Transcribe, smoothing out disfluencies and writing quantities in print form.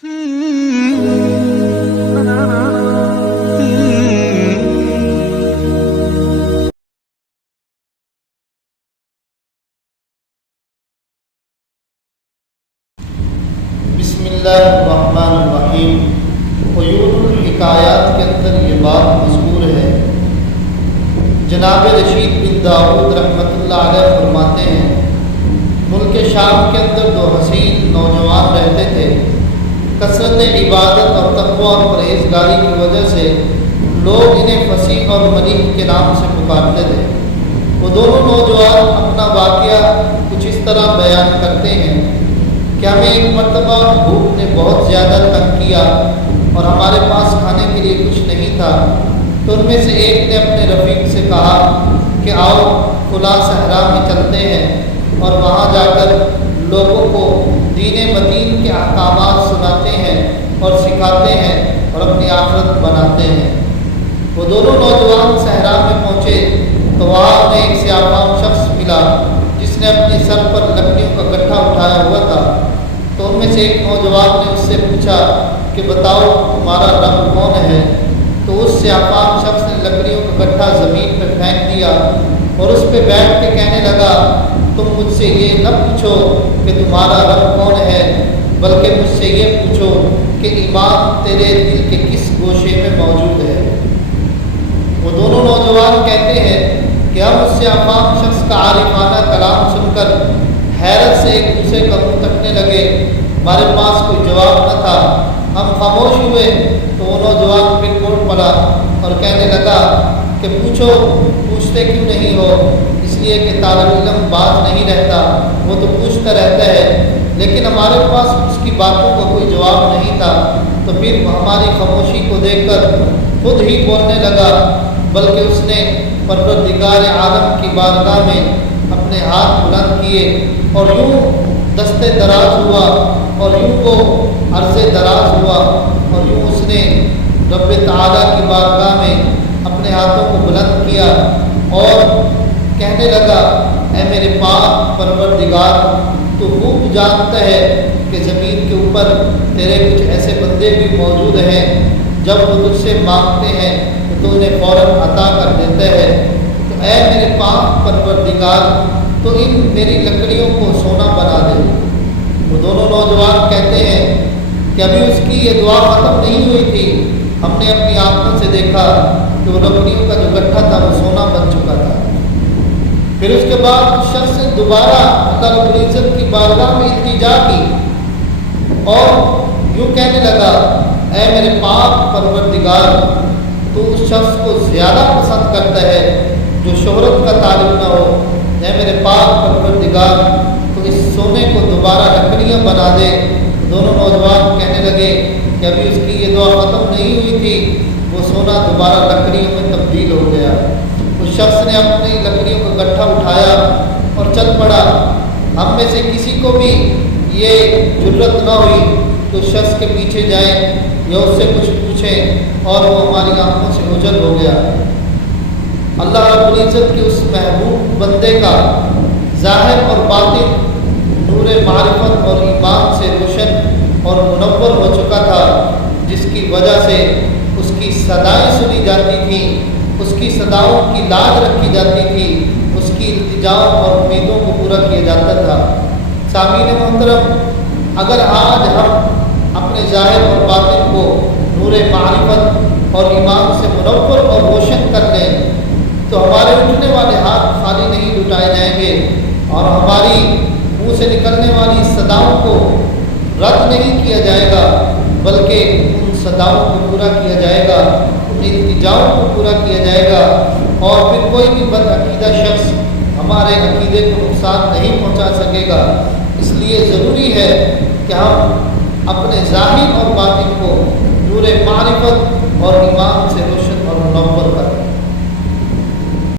بسم اللہ الرحمن الرحیم۔ عیون الحکایات کے اندر یہ بات مذکور ہے۔ جناب رشید بن داؤد رحمۃ اللہ علیہ فرماتے ہیں، ملک شام کے اندر دو حسین نوجوان رہتے تھے۔ کثرت عبادت اور تقوی اور پرہیزگاری کی وجہ سے لوگ انہیں فصیح اور ملیح کے نام سے پکارتے تھے۔ وہ دونوں نوجوان اپنا واقعہ کچھ اس طرح بیان کرتے ہیں کہ ہمیں ایک مرتبہ بھوک نے بہت زیادہ تنگ کیا اور ہمارے پاس کھانے کے لیے کچھ نہیں تھا، تو ان میں سے ایک نے اپنے رفیق سے کہا کہ آؤ فلاں صحرا میں چلتے ہیں اور وہاں جا کر لوگوں کو دین متین کے احکامات سناتے ہیں اور سکھاتے ہیں اور اپنی آخرت بناتے ہیں۔ وہ دونوں نوجوان صحرا میں پہنچے تو وہاں انہیں ایک سیاہ شخص ملا جس نے اپنے سر پر لکڑیوں کا گٹھا اٹھایا ہوا تھا۔ تو ان میں سے ایک نوجوان نے اس سے پوچھا کہ بتاؤ تمہارا رب کون ہے؟ تو اس سیاہ شخص نے لکڑیوں کا گٹھا زمین پہ پھینک دیا اور اس پہ بیٹھ کے کہنے لگا، تم مجھ سے یہ نہ پوچھو کہ تمہارا رب کون ہے، بلکہ مجھ سے یہ پوچھو کہ ایمان تیرے دل کے کس گوشے میں موجود ہے۔ وہ دونوں نوجوان کہتے ہیں کہ ہم اس سیاہ شخص کا عارفانہ کلام سن کر حیرت سے ایک دوسرے کا منہ تکنے لگے۔ ہمارے پاس کوئی جواب نہ تھا، ہم خاموش ہوئے تو وہ نوجوان پھر بول پڑا اور کہنے لگا کہ پوچھو، پوچھتے کیوں نہیں ہو؟ اس لیے کہ طالب علم باز نہیں رہتا، وہ تو پوچھتا رہتا ہے، لیکن ہمارے پاس اس کی باتوں کا کوئی جواب نہیں تھا۔ تو پھر ہماری خاموشی کو دیکھ کر خود ہی بولنے لگا، بلکہ اس نے پروردگار عالم کی بارگاہ میں اپنے ہاتھ بلند کیے اور یوں دستے دراز ہوا اور یوں کو عرض دراز ہوا اور یوں اس نے رب تعالیٰ کی بارگاہ میں اپنے ہاتھوں کو بلند کیا اور کہنے لگا، اے میرے پاک پروردگار، تو خوب جانتا ہے کہ زمین کے اوپر تیرے کچھ ایسے بندے بھی موجود ہیں، جب وہ تجھ سے مانگتے ہیں تو انہیں فوراً عطا کر دیتا ہے۔ تو اے میرے پاک پروردگار، تو ان میری لکڑیوں کو سونا بنا دے۔ وہ دونوں نوجوان کہتے ہیں کہ ابھی اس کی یہ دعا ختم نہیں ہوئی تھی، ہم نے اپنی آنکھوں سے دیکھا کہ وہ لکڑیوں کا جو گٹھا تھا وہ سونا بن چکا تھا۔ پھر اس کے بعد اس شخص نے دوبارہ اللہ رب العزت کی بارگاہ میں التجا کی اور یوں کہنے لگا، اے میرے پاک پروردگار، تو اس شخص کو زیادہ پسند کرتا ہے جو شہرت کا طالب نہ ہو۔ اے میرے پاک پروردگار، تو اس سونے کو دوبارہ لکڑیاں بنا دے۔ دونوں نوجوان کہنے لگے کہ ابھی اس کی یہ دعا ختم نہیں ہوئی تھی، وہ سونا دوبارہ لکڑیوں میں تبدیل ہو گیا۔ اس شخص نے اپنی لکڑیوں کا گٹھا اٹھایا اور چل پڑا۔ ہم میں سے کسی کو بھی یہ جرت نہ ہوئی کہ اس شخص کے پیچھے جائیں یا اس سے کچھ پوچھیں، اور وہ ہماری آنکھوں سے اوجھل ہو گیا۔ اللہ رب العزت کے اس محبوب بندے کا ظاہر اور باطن نور معرفت اور ایمان سے روشن اور منور ہو چکا تھا، جس کی وجہ سے اس کی صدائیں سنی جاتی تھیں، اس کی صداؤں کی لاج رکھی جاتی تھی، اس کی التجاؤں اور امیدوں کو پورا کیا جاتا تھا۔ سامعین محترم، اگر آج ہم اپنے ظاہر اور باطن کو نور معرفت اور ایمان سے منور اور روشن کر لیں تو ہمارے اٹھنے والے ہاتھ خالی نہیں لٹائے جائیں گے اور ہماری منہ سے نکلنے والی صداؤں کو رد نہیں کیا جائے گا، بلکہ ان صداؤں کو پورا کیا جائے گا، ان التجاؤں کو پورا کیا جائے گا، اور پھر کوئی بھی بد عقیدہ شخص ہمارے عقیدے کو نقصان نہیں پہنچا سکے گا۔ اس لیے ضروری ہے کہ ہم اپنے ظاہر اور باطن کو نور معرفت اور ایمان سے روشن اور منور